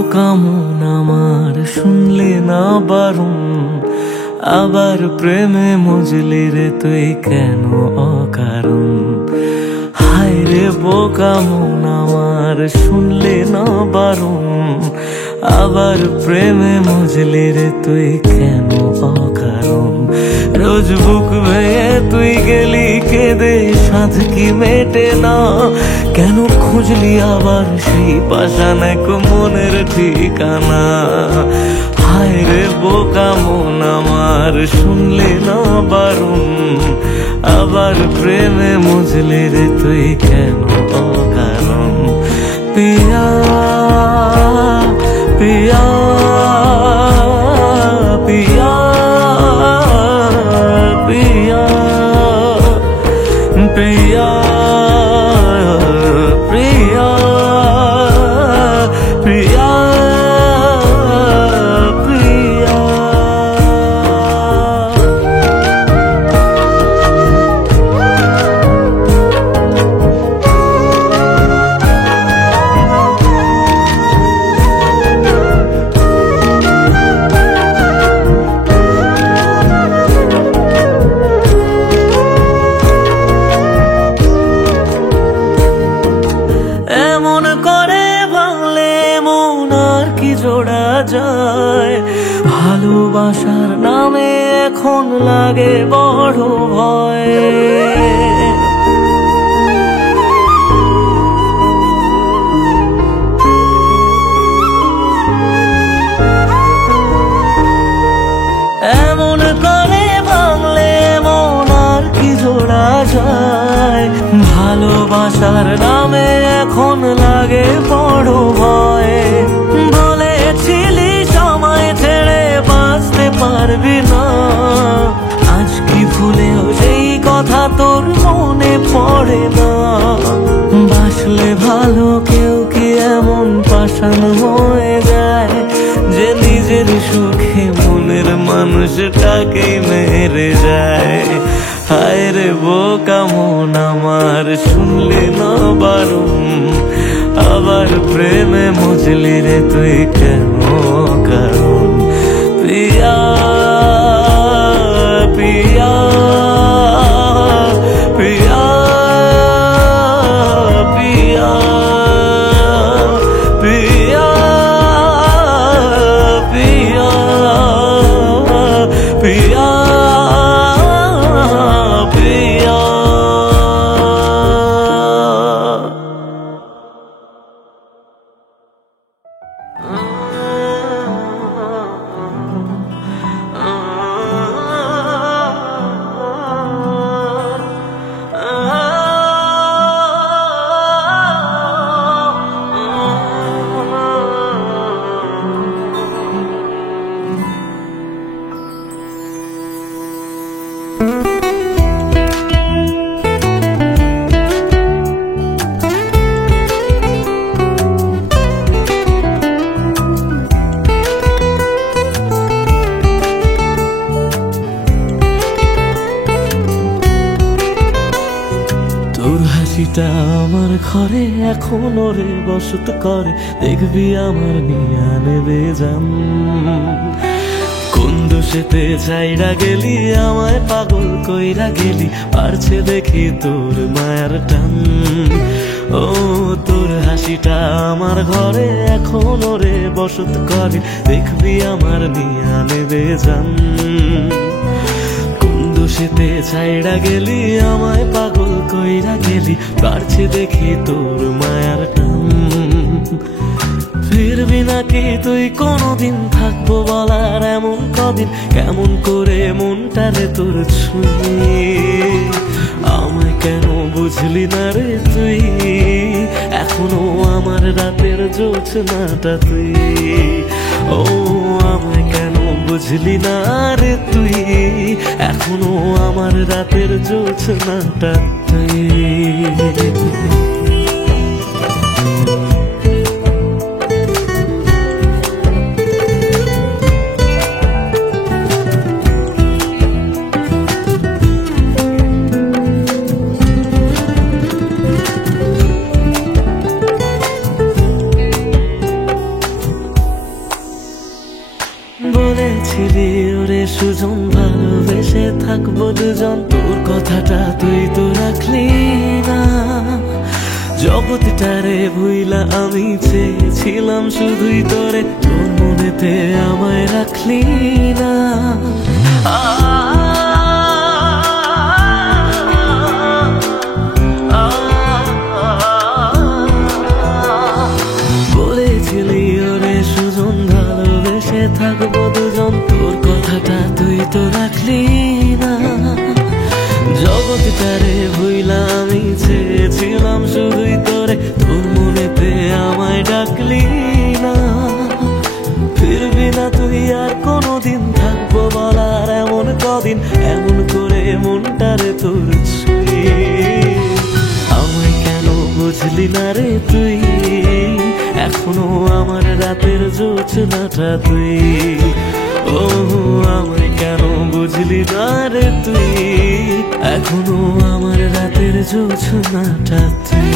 বোকা মন আমার শুনলে না বারণ, আবার প্রেমে মজলি রে তুই কেন অকারণ। হায় রে বোকা মন আমার শুনলে না বারণ, আবার প্রেমে মজলি রে তুই কেন অকারণ। রোজ বুক ভেঙে তুই গেলি কেঁদে সাধ কি মেটে না, কেন খুঁজলি আবার সেই পাষাণ এক মনের ঠিকানা। হায় রে বোকা মন আমার শুনলে না বারণ, আবার প্রেমে মজলি রে তুই কেন অকারণ। পিয়া পিয়া পিয়া পিয়া পিয়া প্রিয়া প্রিয়া প্রিয়া। এমন করে ভাঙলে মন আর কি জোড়া যায়, ভালোবাসার নামে এখন লাগে বড় ভয়। এমন করে ভাঙলে মন আর কি জোড়া যায়, ভালোবাসার নামে এখন লাগে বড় ভয়। বলেছিলি সময় ছেড়ে বাঁচতে পারবি না, আজ কি ভুলেও সেই কথা তোর মনে পড়ে না। বাসলে ভালো কেউ কি এমন পাষাণ হয়ে যায়, যে নিজের সুখে মনের মানুষটাকেই মেরে যায়। হায় রে বোকা মন আমার শুনলে না বারণ, আবার প্রেমে মজলি রে তুই কেন কারণ। পিয়া পিয়া পিয়া পিয়া পিয়া পিয়া পিয়া পিয়া। তোর হাসিটা আমার ঘরে এখনো রে বসত করে, দেখবি আমার নিয়া নেবে জান। কোন দোষেতে চাইরা গেলি আমায় পাগল কইরা গেলি, পারছে দেখি তোর মায়ার টান। ও তোর হাসিটা আমার ঘরে এখনো রে বসত করে, দেখবি আমার নিয়া নেবে জান। দোষেতে ছাইড়া গেলি আমায় পাগল কইরা গেলি, পারছে দেখি তোর মায়ার টান। ফিরবি নাকি তুই কোনদিন, থাকবো বলার এমন কদিন, কেমন করে মনটারে তোর ছুঁয়ে। আমায় কেন বুঝলি না রে তুই, এখনো আমার রাতের জোছনাটা তুই। ও আমায় কেন বুঝলি না রে তুই, এখনো আমার রাতের জোছনাটা তুই। থাকবো দুজন, তোর কথাটা তুই তো রাখলি না। জগৎটারে ভুইলা আমি চেয়েছিলাম শুধুই তোরে, তোর মনেতে আমায় রাখলি না। বলেছিলি ওরে সুজন ভালোবেসে থাকবো দুজন, তোর কথাটা তুই তো রাখলি না। জগৎটারে ভুইলা আমি চেয়েছিলাম শুধুই তোরে, তোর মনেতে আমায় ডাকলি না। ফিরবি না তুই আর কোনোদিন, থাকবো বলার এমন কদিন, এমন করে মনটারে তোর ছুঁয়ে। আমায় কেন বুঝলি না রে তুই, এখনো আমার রাতের জোছনাটা তুই। ও আমায় কেন বুঝলি না রে তুই, এখনো আমার রাতের জোছনাটা তুই।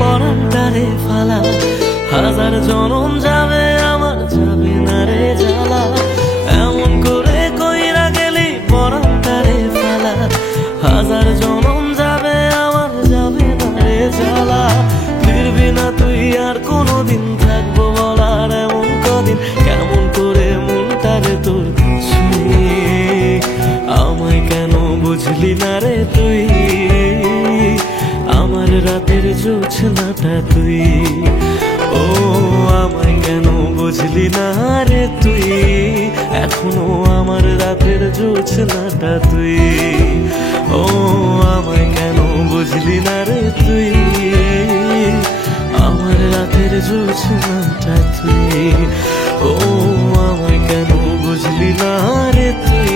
পরানটারে ফালা, হাজার জনম যাবে আমার যাবে না রে জ্বালা। এমন করে কইরা গেলি পরানটারে ফালা, হাজার জনম যাবে আমার যাবে না রে জ্বালা। ফিরবি না তুই আর কোনোদিন, থাকবো বলার এমন কদিন, কেমন করে মনটারে তোর ছুঁয়ে। আমায় কেন বুঝলি না রে তুই, আমার রাতের জোছনাটা তুই। ও আমায় কেন বুঝলি না রে তুই, এখনো আমার রাতের জোছনাটা তুই। ও আমায় কেন বুঝলি না রে তুই, আমার রাতের জোছনাটা তুই। ও আমায় কেন বুঝলি না রে তুই,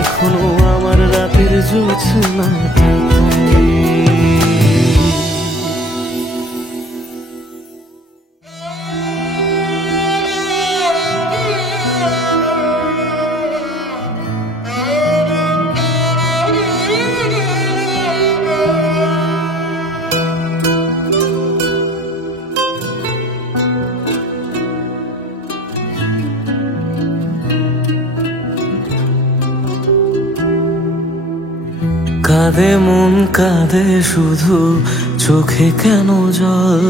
এখনো আমার রাতের জোছনাটা তুই। কাঁদে মন কাঁদে শুধু, চোখে কেন জল,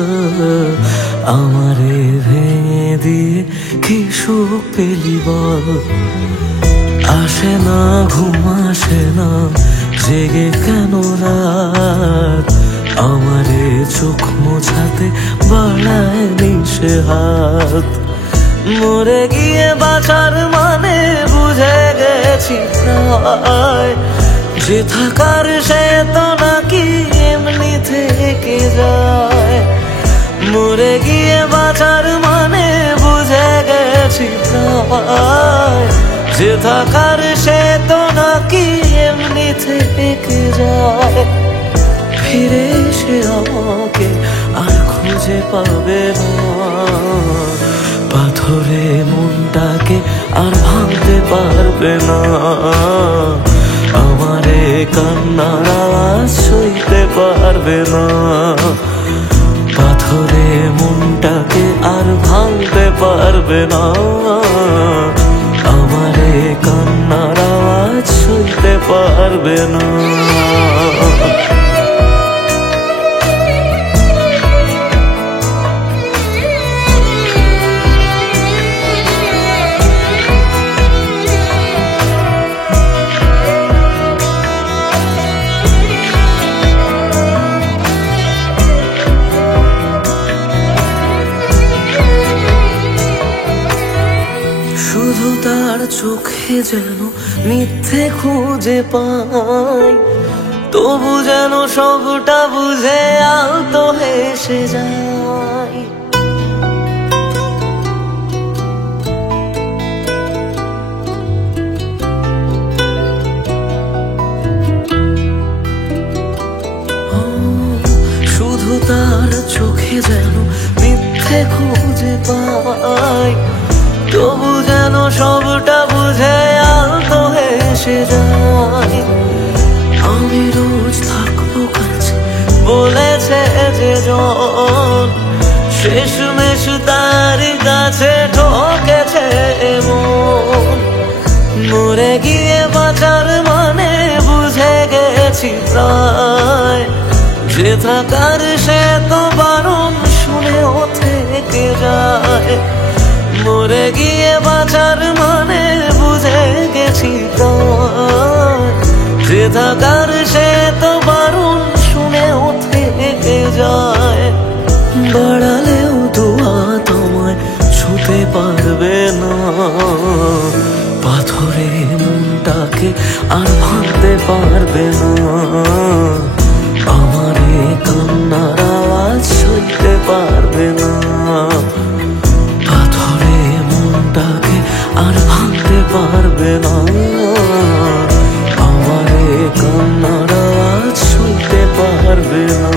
আমারে ভেঙে দিয়ে কি সুখ পেলি বল। আসে না ঘুম আসে না, জেগে কেন রাত, আমারে চোখ মোছাতে বাড়ায় নিশে হাত। মরে গিয়ে বাঁচার মানে বুঝে গেছি প্রায়, যে থাকার সে তো নাকি এমনি থেকে যায়। মরে গিয়ে বাঁচার মানে বুঝে গেছি প্রায়, যে থাকার সে তো নাকি এমনি থেকে যায়। ফিরে এসে আমাকে আর খুঁজে পাবে না, পাথরে মনটাকে আর ভাঙতে পারবে না। আমারে কান্নার আওয়াজ সইতে পারবে না, পাথরে মনটাকে আর ভাঙতে পারবে না। আমারে কান্নার আওয়াজ সইতে পারবে না। শুধু তার চোখে যেন মিথ্যে খুঁজে পাই, তবু যেন সবটা বুঝে আলতো হেসে যায়। শুধু চোখে যেন মিথ্যে খুঁজে পাই, তবু যেন সবটা বুঝে আলতো হেসে যায়। আমি রোজ থাকবো কাছে বলেছে যে জন, শেষমেশ তারই কাছে ঠকেছে মন। মরে গিয়ে বাঁচার মানে বুঝে গেছি প্রায়, যে থাকার সে তো বারণ শুনেও থেকে যায়। মরে গিয়ে বাঁচার মানে বুঝে গেছি প্রায়, যে থাকার সে তো বারণ শুনেও থেকে যায়। বাড়ালেও দোয়া তোমায় ছুতে পারবে না, পাথরে মনটাকে আর ভাঙতে পারবে না। আমার এই কান্নার আওয়াজ সইতে পারবে না, পাথরে মনটাকে আর ভাঙতে পারবে না। আমার এই কান্নার আওয়াজ সইতে পারবে না।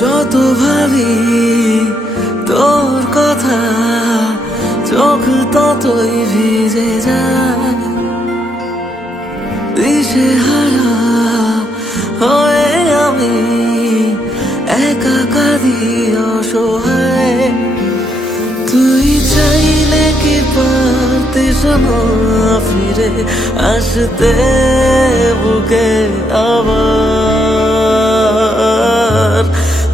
যত ভাবি তোর কথা চোখ ততই ভিজে যায়, দিশেহারা হয়ে আমি একা কাঁদি অসহায়। তুই চাইলে কি পারতিস না ফিরে আসতে বুকে আবার,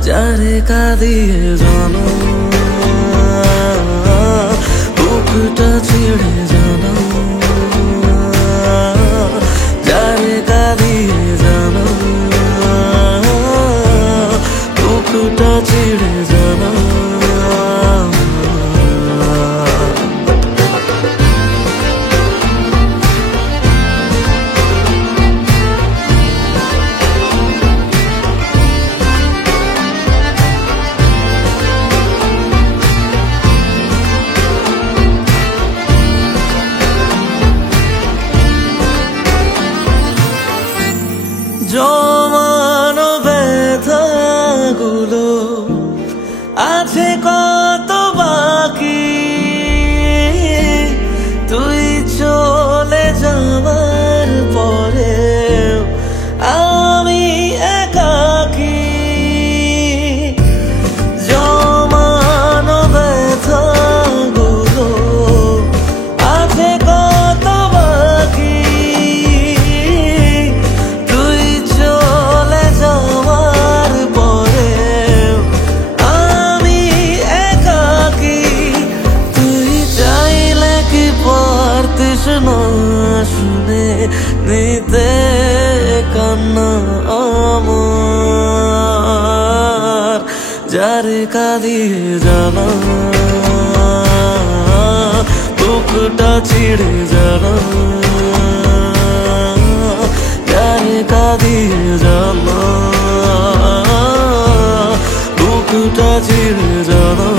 যারে কাঁদিয়ে জানো বুকটা ছিঁড়ে জানো, যারে কাঁদিয়ে জানো বুকটা ছিঁড়ে জানো। জমানো ব্যথাগুলো আছে কত বাকি, তুই চলে যাবার পরে আমি একাকী। জমানো ব্যথাগুলো আছে কত বাকি, শুনে নিতে কান্না আমার, যারে কাঁদিয়ে জানা বুকটা ছিঁড়ে জানা, যারে কাঁদিয়ে জানা বুকটা ছিঁড়ে জানা।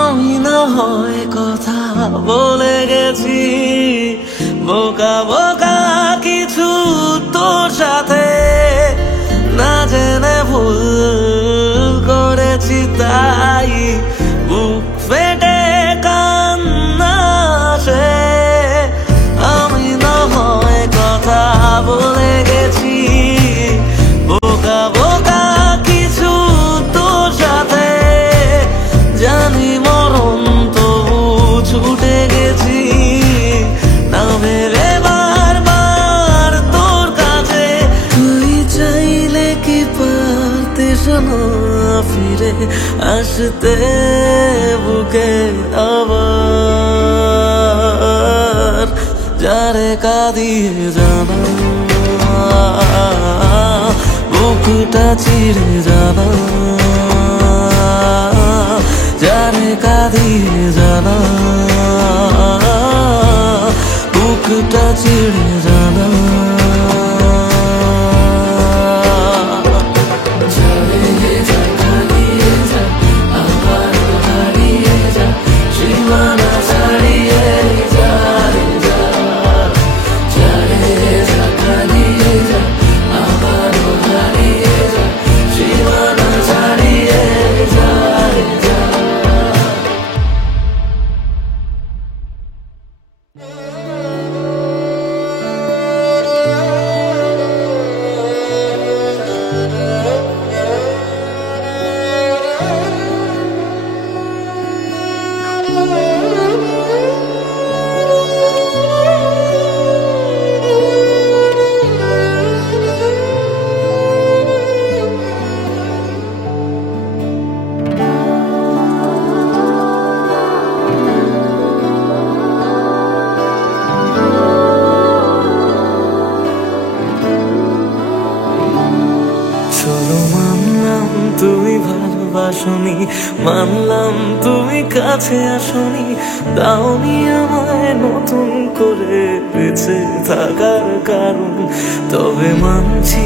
আমি না হয় কথা বলে গেছি বোকা বোকা কিছু তোর সাথে, না জেনে ভুল করেছি তাই আসতে বুকে আবার যারে কাঁদিয়ে জানা বুকটা চিড়ে জানা যারে কাঁদিয়ে জানা বুকটা চিড়ে জানা তুমি ভালোবাসনি, মানলাম তুমি কাছে আসনি, দাওনি আমায় নতুন করে বেঁচে থাকার কারণ। তবে মানছি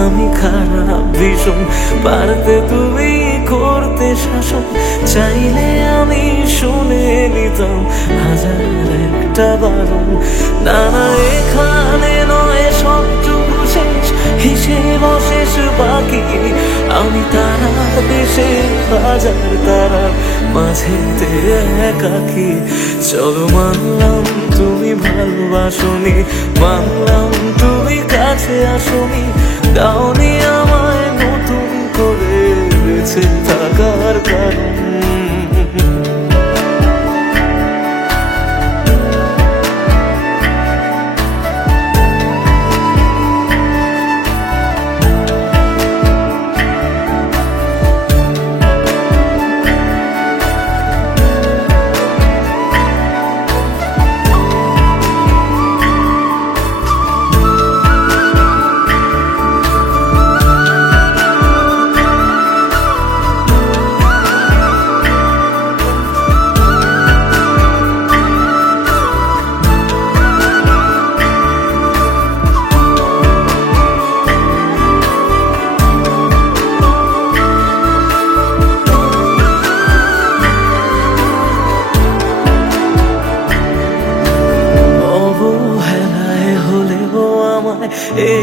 আমি খারাপ ভীষণ, পারতে তুমি করতে শাসন, চাইলে আমি শুনে নিতাম হাজার একটা বারণ। না না এখানে নয় সবটুকু শেষ, হিসেব শেষ বাকি, আমি তারা দেশে হাজার তারার মাঝেতে একাকি। চলো মানলাম তুমি ভালোবাসনি, মানলাম তুমি কাছে আসনি, দাওনি আমায় নতুন করে বেঁচে থাকার কারণ।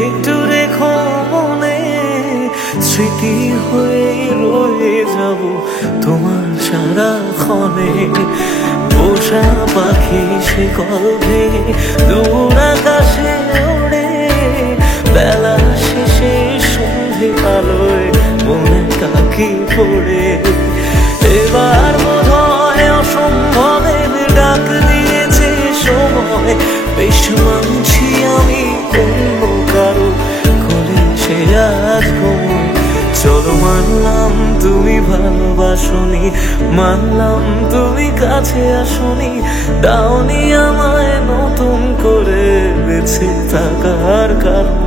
একটু রেখো মনে, স্মৃতি হয়ে রয়ে যাব তোমার সারাক্ষণে। পোষা পাখি সে কলভে দূর আকাশে ওড়ে, বেলা শেষে সন্ধে আলোয় মনে কাকি পড়ে। এবার বোধহয় অসম্ভবের ডাক দিয়েছে সময়, বেশ মানছি আমি অন্য কারো কোলে সে আজ ঘুমোয়। চলো মানলাম তুমি ভালোবাসনি, মানলাম তুমি কাছে আসনি, দাওনি আমায় নতুন করে বেঁচে থাকার কারণ।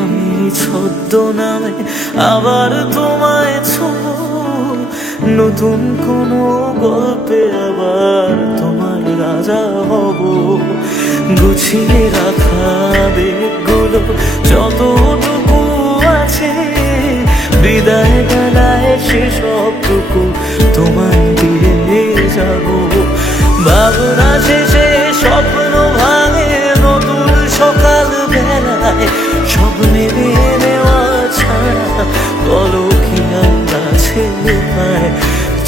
আমি ছদ্মনামে আবার তোমায় ছোঁব, নতুন কোনো গল্পে আবার তোমার রাজা হব। গুছিয়ে রাখা বেগগুলো যতটুকু আছে, বিদায় বেলায় সেসবটুকু তোমায় দিয়ে যাব। ভাবনা শেষে স্বপ্ন ভাঙে নতুন সকাল বেলায়, সব মেনে নেওয়া ছাড়া বলো কি আর আছে উপায়।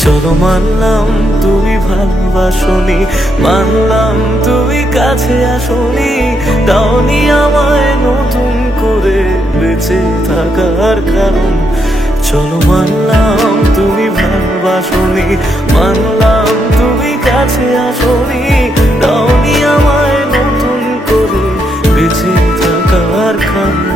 চলো মানলাম তুমি ভালোবাসনি, মানলাম তুমি কাছে আসনি, দাওনি আমায় নতুন করে বেঁচে থাকার কারণ। চলো মানলাম তুমি ভালোবাসনি, মানলাম তুমি কাছে আসনি, দাওনি আমায় নতুন করে বেঁচে থাকার কারণ।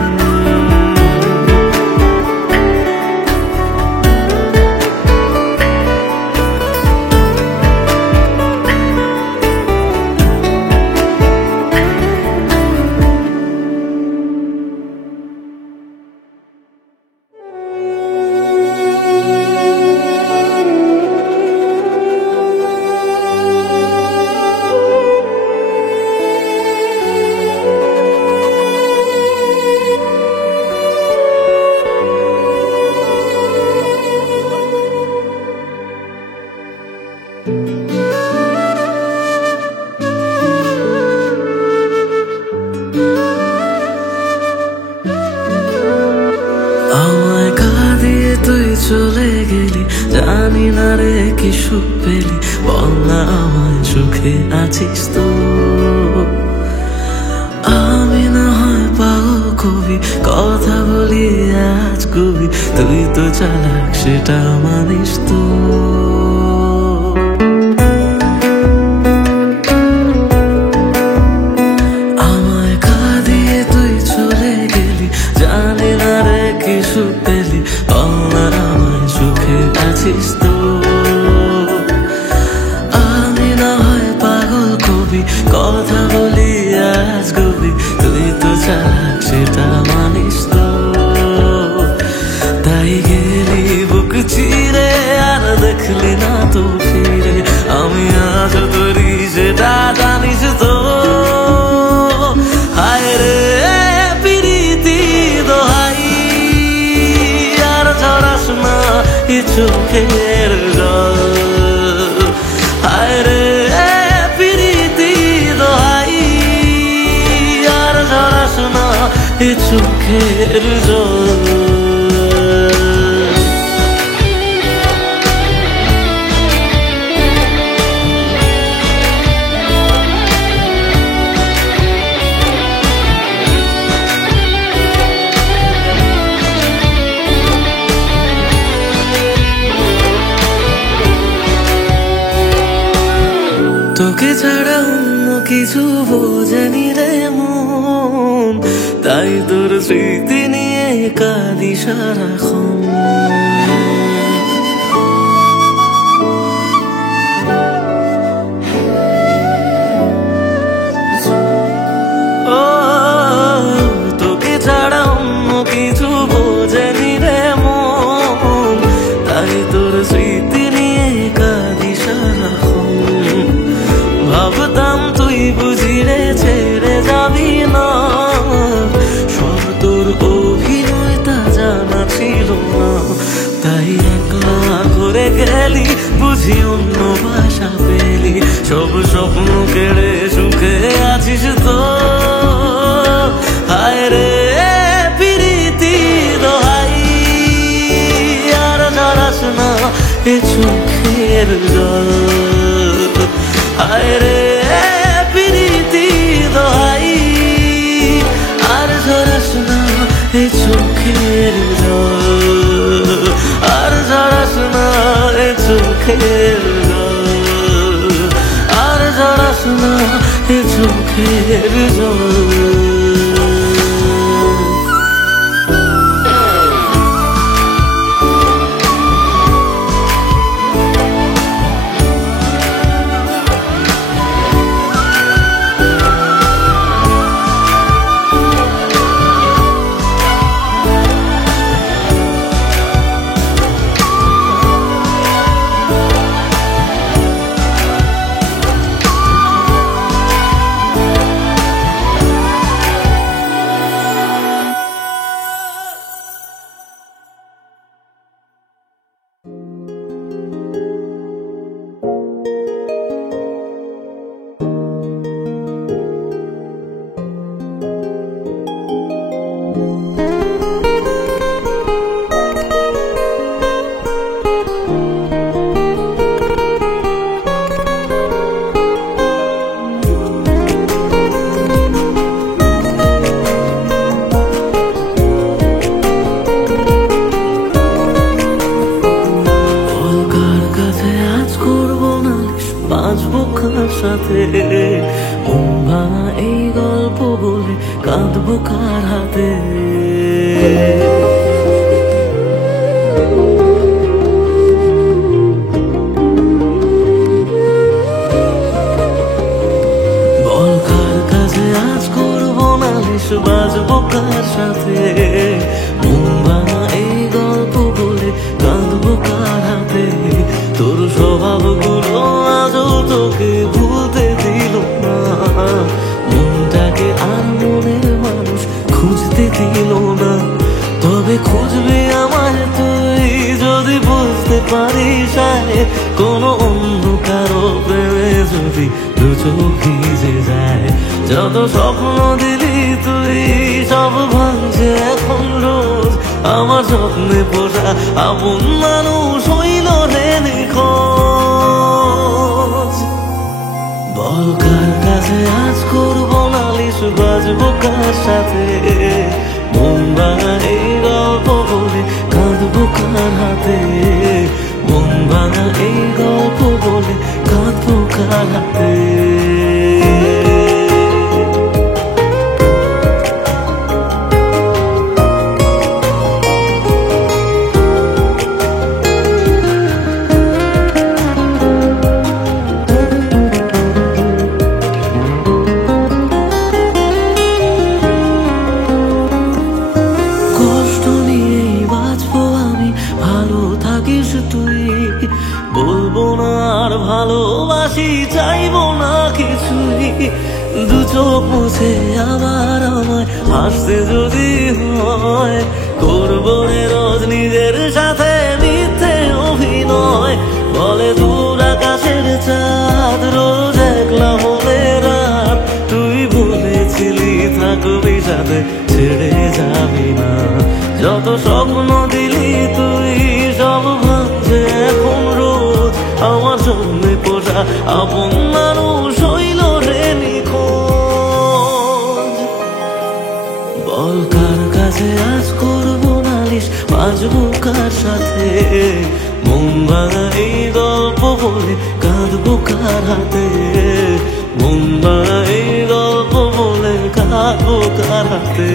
আমায় কাঁদিয়ে তুই চলে গেলি, জানি না রে কি সুখ পেলি, বল না আমায় সুখে আছিস তো। আমি না হয় পাগল কবি, কথা বলি আজ কবি, তুই তো চালাক সেটা মানিস তো। আমায় কাঁদিয়ে তুই চলে গেলি, জানি না রে কি সুখ পেলি, বল না আমায় সুখে আছিস তো। আমি না হয় পাগল কবি, কথা বলি আজ কবি, তুই তো চালাক সেটা মানিস তো। তাই গেলি বুক চিরে আর দেখলি না তো ফিরে, আমি আজ তোরি সেটা জানিস তো। হায় রে প্রীতি দোহাই, আর ঝরাস না এ চোখের জল। হায় রে প্রীতি দোহাই, আর ঝরাস না এ চোখের জল। তোকে ছাড়া অন্য কিছু বোঝেনি রে মন, তাই তোর স্মৃতি নিয়ে কাঁদি সারাক্ষণ। ও তোকে ছাড়া অন্য কিছু বোঝেনি রে মন, তাই তোর স্মৃতি নিয়ে কাঁদি সারাক্ষণ। ভাবতাম তুই বুঝি রে ছেড়ে যাবি না, সব তোর অভিনয় তা জানা ছিল না, তাই একলা করে গেলি বুঝি অন্য ভাষা পেলি, সব স্বপ্ন কেড়ে সুখে আছিস তো। হায় রে প্রীতি দোহাই, আর ঝরাস না এ চোখের জল। হায় রে প্রীতি দোহাই, আর ঝরাস না এ চোখের জল, আর ঝরাস না এ চোখের জল, আর ঝরাস না এ চোখের জল। বাঁচবো কার সাথে? মন ভাঙা এই গল্প বলে কাঁদবো কার হাতে? বল কার কাছে আজ করবো নালিশ, বাঁচবো কার সাথে? মন ভাঙা এই গল্প বলে কাঁদবো কার হাতে? তোর স্বভাবগুলো আজও তোকে ভুলতে দিল না, মনটাকে আর মনের মানুষ খুঁজতে দিল না। তবে খুঁজবি আমায় তুই যদি বুঝতে পারিস কোনো অন্য কারো প্রেমে যদি দু চোখ ভিজে যায়। যত স্বপ্ন দিলি তুই সব ভাঙছে এখন রোজ, আমার স্বপ্নে পোষা আপন মানুষ হইল রে নিখোঁজ। বল কার কাছে আজ করবো নালিশ, বাঁচবো কার সাথে? মন ভাঙা এই গল্প বলে কাঁদবো কার হাতে? মন ভাঙা এই গল্প বলে কাঁদবো কার হাতে? বলবো না আর ভালোবাসি, চাইবো না কিছুই। দু চোখ মুছে আবার আমায় হাসতে যদি হয়, করবো রে রোজ নিজের সাথে মিথ্যে অভিনয়। বলে দূর আকাশের চাঁদ রোজ একলা মনে রাত, তুই বলেছিলি থাকবি সাথে ছেড়ে যাবি না। যত স্বপ্ন দিলি তুই সব ভাঙছে এখন রোজ, আমার সামনে পোষা আপন মানুষ হইল রে নিখোঁজ। বল কার কাছে আজ করবো নালিশ, বাঁচবো কার সাথে? মন ভাঙা এই গল্প বলে কাঁদবো কার হাতে? মন ভাঙা এই গল্প বলে কাঁদবো কার হাতে?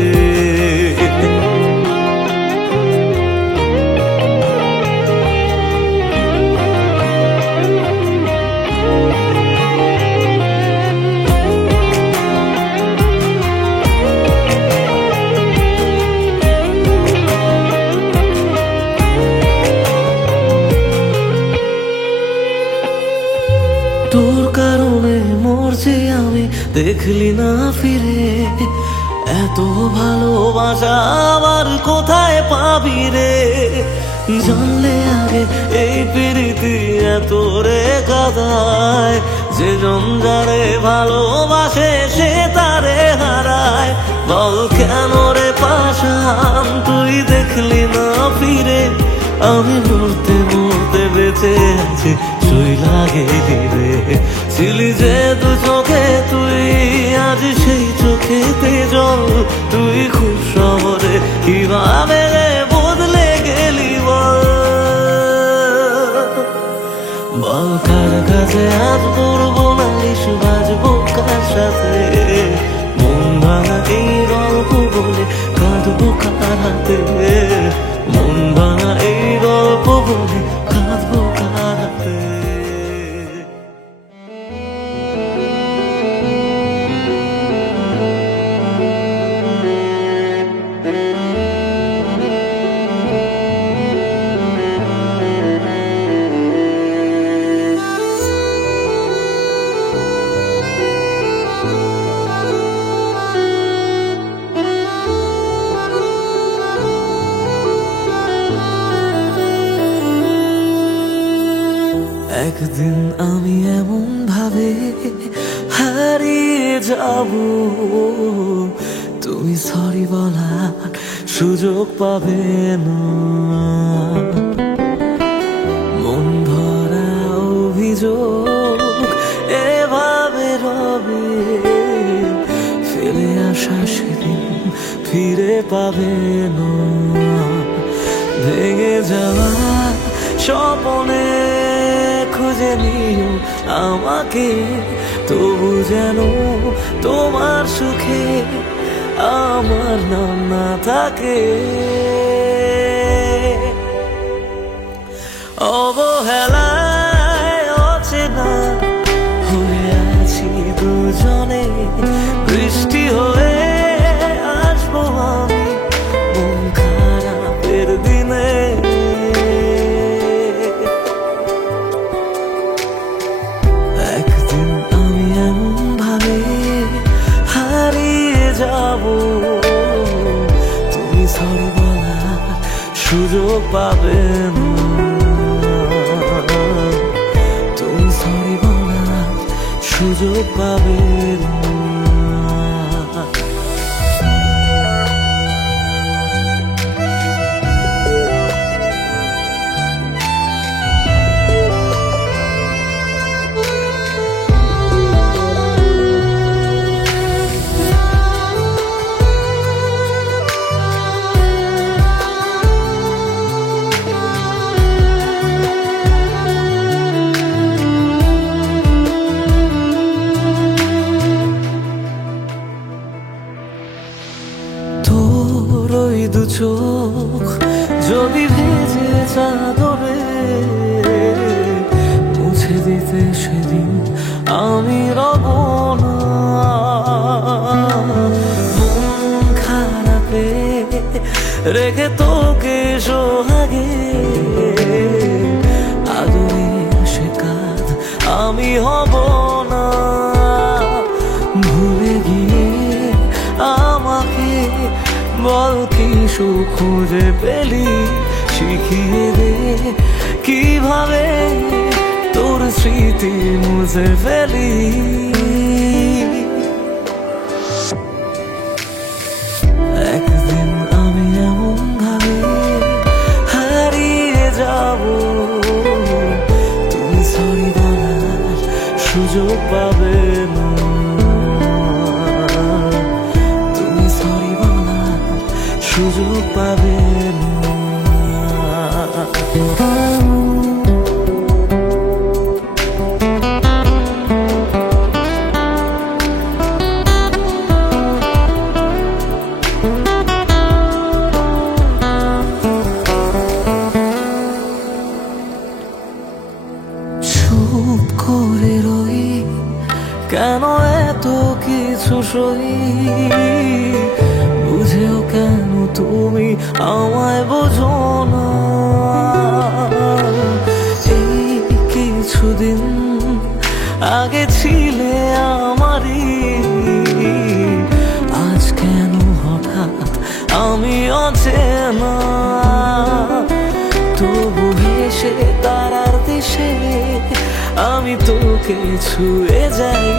তোর কারণে মরছি আমি, দেখলি না ফিরে? এত ভালোবাসা আবার কোথায় পাবি রে? জানলে আগে এই প্রীতি এত রে কাদায়, যে জন যারে ভালোবাসে সে তারে হারায়। বল কেন রে পাশান তুই দেখলি না ফিরে? আমি মরতে মরতে বেঁচে আছি, চইলা গেলি রে। ছিলি যে দু চোখে তুই, আজ সেই চোখেতে জল। তুই খুব শহরে কিভাবে বদলে গেলি বল? বল কার কাছে আজ করবো নালিশ, বাঁচবো কার সাথে? মন ভাঙা এই গল্প বলে কাঁদবো কার হাতে? মন ভাঙা এই গল্প বলে কাঁদবো কার হাতে? একদিন আমি এমন ভাবে হারিয়ে যাব, তুমি সরি বলার সুযোগ পাবে না। মন ভরা অভিযোগ এভাবে রবে, ফেলে আসা সেদিন ফিরে পাবে না। ভেঙে যাওয়া স্বপ্নে খুঁজে নিও আমাকে, তবু যেন তোমার সুখে আমার নাম না থাকে। অবহেলায় অচেনা হয়ে আছি দুজনে, বৃষ্টি হয়ে আসবো আমি মন খারাপের দিনে। একদিন আমি এমন ভাবে হারিয়ে যাব, তুমি সরি বলার সুযোগ পাবে না, তুমি সরি বলার সুযোগ পাবে না। তোর ওই দু চোখ যদি ভেজে চাদরে মুছে দিতে সেদিন আমি রব না। মন খারাপে রেখে তোকে সোহাগে আদরের সে কাঁধ আমি হব না। ভুলে গিয়ে আমাকে বল কি সুখ খুঁজে পেলি, শিখিয়ে দে কিভাবে তোর স্মৃতি মুছে ফেলি। একদিন আমি এমন ভাবে হারিয়ে যাব, তুমি সরি বলার সুযোগ পাবে না, তুমি সরি বলার সুযোগ পাবে না। চুপ করে রই কেন এত কিছু সই, বুঝেও কেন তুমি আমায় বোঝো না। এই কিছুদিন আগে ছিলে আমারই, আজ কেন হঠাৎ আমি অচেনা। তবু হেসে তারার দেশে আমি তোকে ছুঁয়ে যাই,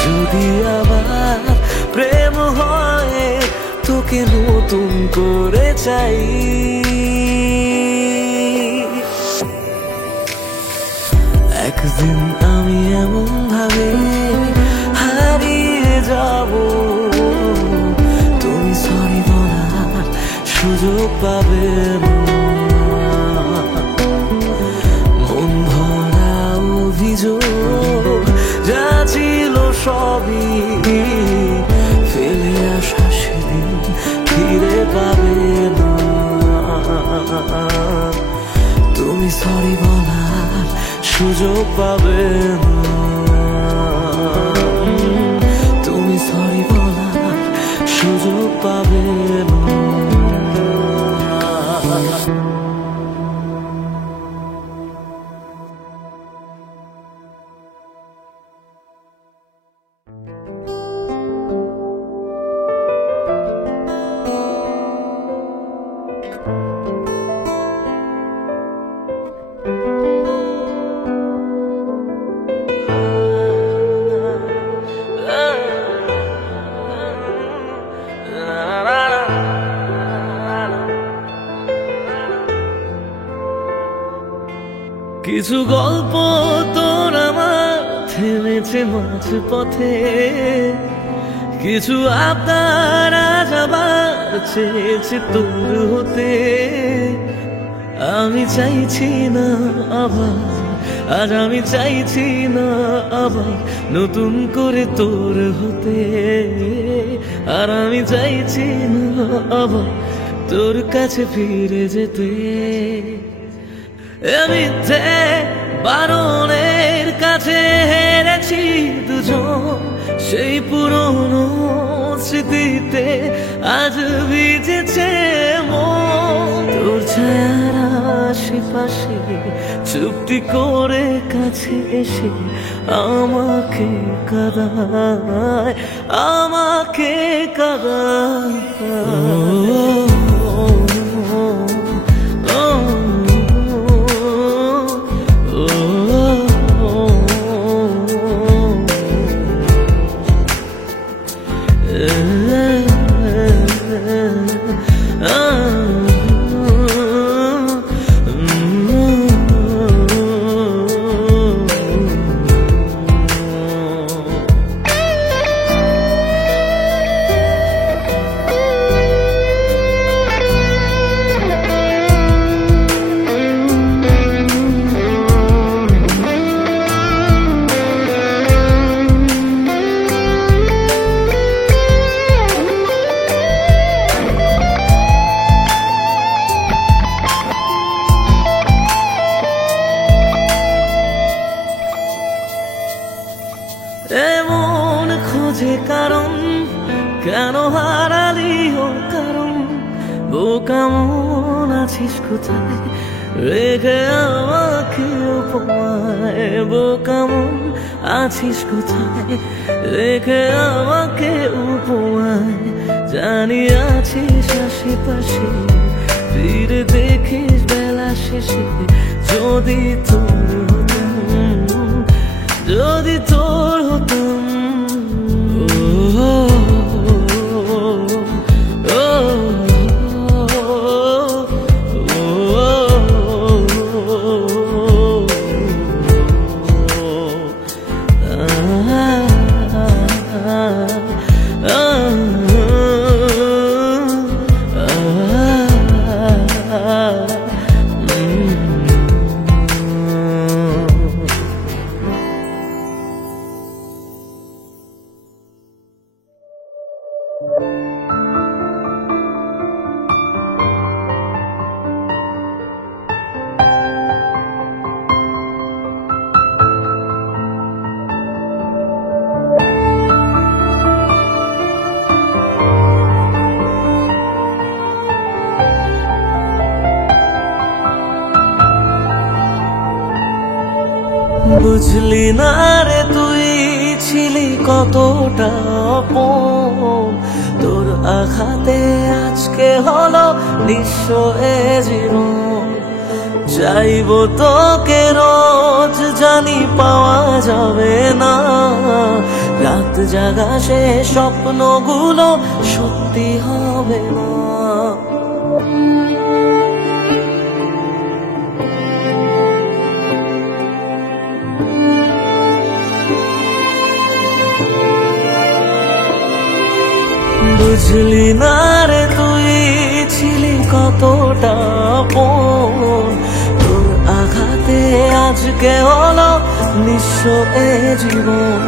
যদি আবার প্রেম হয় তোকে নতুন করে চাই। একদিন আমি এমন ভাবে হারিয়ে যাব, তুমি সরি বলার সুযোগ পাবে না। মন ভরা অভিযোগ যা ছিল সবই ফেলে আসা সেদিন ফিরে পাবে না। তুমি সরি বলার সুযোগ পাবে না, তুমি সরি বলার সুযোগ পাবে না। কিছু গল্প তোর আমার থেমেছে মাঝ পথে, কিছু আবদার আজ আবার চেয়েছে তোর হতে। আমি চাইছি না আবার আজ আমি চাইছি না আবার নতুন করে তোর হতে, আর আমি চাইছি না আবার তোর কাছে ফিরে যেতে। মিথ্যে বারণের কাছে হেরেছি দুজন, সেই পুরনো স্মৃতিতে আজ ভিজেছে মন। তোর ছায়ার আশেপাশে চুপটি করে কাছে এসে আমাকে কাঁদায়, আমাকে কাঁদায়। এমন খোঁজে কারণ, কেন হারালি ও কারণ, বোকা মন আছিস কোথায় রেখে আমাকে উপমায়। বোকা মন আছিস কোথায় রেখে আমাকে উপমায়। জানি আছিস আশেপাশে, ফিরে দেখিস বেলা শেষে। যদি তোর হতাম, যদি তোর হতাম। বুঝলি না রে তুই ছিলি কতটা আপন, তোর আঘাতে আজকে হলো নিঃস্ব এ জীবন। চাইব তোকে রোজ, জানি পাওয়া যাবে না। রাত জাগা সে স্বপ্নগুলো সত্যি হবে না। বুঝলি না রে তুই ছিলি কতটা আপন, তোর আঘাতে আজকে হলো নিঃস্ব এ জীবন।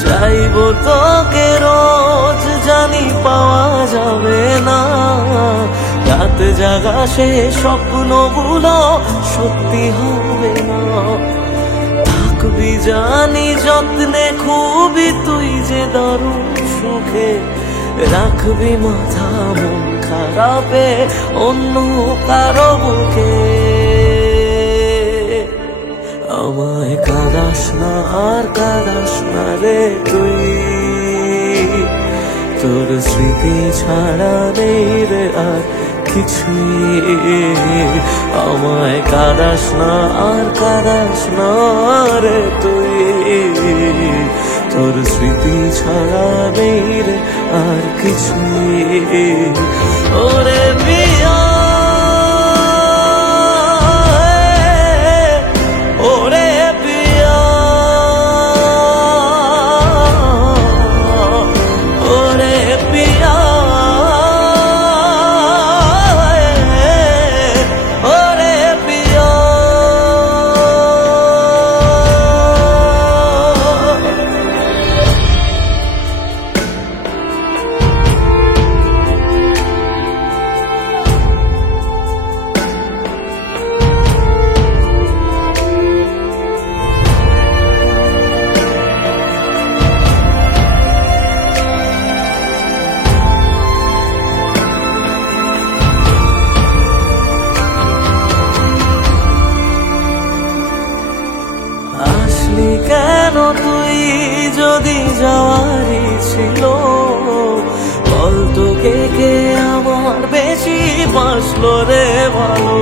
চাইব তোকে রোজ, জানি পাওয়া যাবে না। রাত জাগা সে স্বপ্নগুলো সত্যি হবে না। থাকবি জানি যত্নে খুবই তুই যে দারুণ সুখে, রাখবি মাথা মন খারাপে অন্য কারো বুকে। আমায় কাঁদাস না আর কাঁদাস না রে তুই, তোর স্মৃতি ছাড়া নেই রে আর কিছুই। আমায় কাঁদাস না আর কাঁদাস না রে তুই, তোর স্মৃতি ছাড়া নেই রে আর কিছুই। ওরে পিয়া, ওরে পিয়া, ওরে পিয়া, ওরে পিয়া। যদি যাওয়ারই ছিল, বল তোকে কে আমার বেশি বাসলো রে ভালো।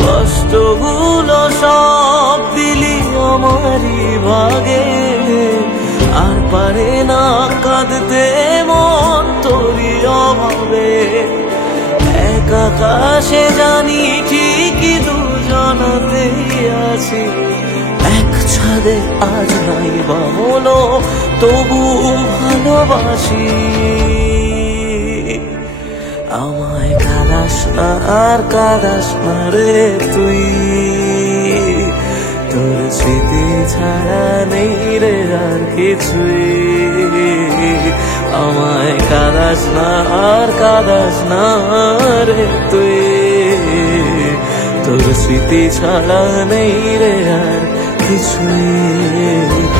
কষ্টগুলো সব দিলি আমারই ভাগে, আর পারে না কাঁদতে মন তোরই অভাবে। এক আকাশে জানি ঠিকই দুজনাতেই আছি, এক ছাদে আজ নাই বা হলো তবু ভালোবাসি। আমায় কাঁদাস না আর কাঁদাস না রে তুই, তোর স্মৃতি ছাড়া নেই রে আর কিছুই। আমায় কাঁদাস না আর কাঁদাস না রে তুই, তোর স্মৃতি ছাড়া নেই রে আর কিছুই।